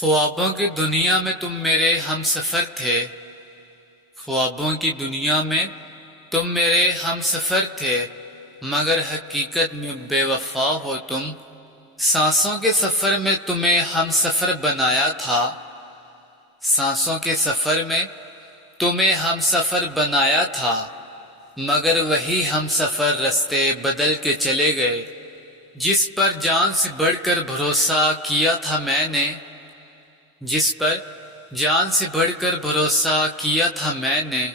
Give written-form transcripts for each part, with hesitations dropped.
ख्वाबों की दुनिया में तुम मेरे हम सफ़र थे। ख्वाबों की दुनिया में तुम मेरे हम सफ़र थे, मगर हकीकत में बेवफा हो तुम। सांसों के सफ़र में तुम्हें हम सफ़र बनाया था। सांसों के सफ़र में तुम्हें हम सफ़र बनाया था, मगर वही हम सफ़र रास्ते बदल के चले गए। जिस पर जान से बढ़कर भरोसा किया था मैंने, जिस पर जान से बढ़कर भरोसा किया था मैंने,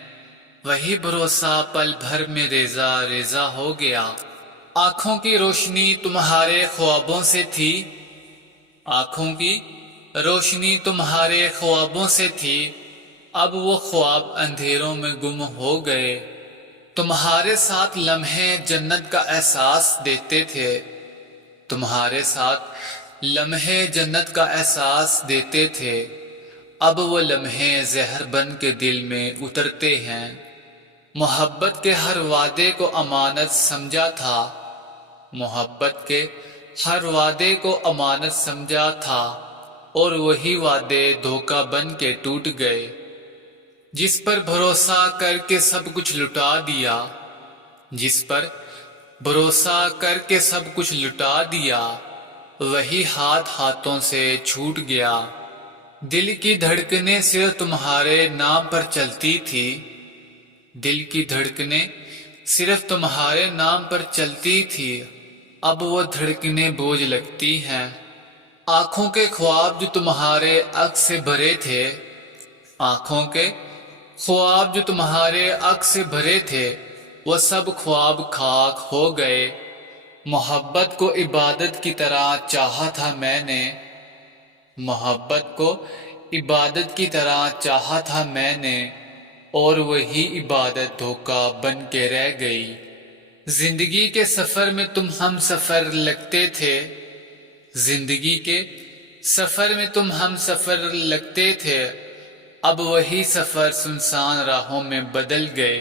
वही भरोसा पल भर में रेजा रेजा हो गया। आंखों की रोशनी तुम्हारे ख्वाबों से थी, आंखों की रोशनी तुम्हारे ख्वाबों से थी, अब वो ख्वाब अंधेरों में गुम हो गए। तुम्हारे साथ लम्हे जन्नत का एहसास देते थे, तुम्हारे साथ लम्हे जन्नत का एहसास देते थे, अब वो लम्हे जहर बन के दिल में उतरते हैं। मोहब्बत के हर वादे को अमानत समझा था, मोहब्बत के हर वादे को अमानत समझा था, और वही वादे धोखा बन के टूट गए। जिस पर भरोसा करके सब कुछ लुटा दिया, जिस पर भरोसा करके सब कुछ लुटा दिया, वही हाथ हाथों से छूट गया। दिल की धड़कनें सिर्फ तुम्हारे नाम पर चलती थी, दिल की धड़कनें सिर्फ तुम्हारे नाम पर चलती थी, अब वो धड़कनें बोझ लगती हैं। आंखों के ख्वाब जो तुम्हारे अक्स से भरे थे, आंखों के ख्वाब जो तुम्हारे अक्स से भरे थे, वो सब ख्वाब खाक हो गए। मोहब्बत को इबादत की तरह चाहा था मैंने, मोहब्बत को इबादत की तरह चाहा था मैंने, और वही इबादत धोखा बन के रह गई। जिंदगी के सफर में तुम हम सफर लगते थे, जिंदगी के सफर में तुम हम सफर लगते थे, अब वही सफर सुनसान राहों में बदल गए।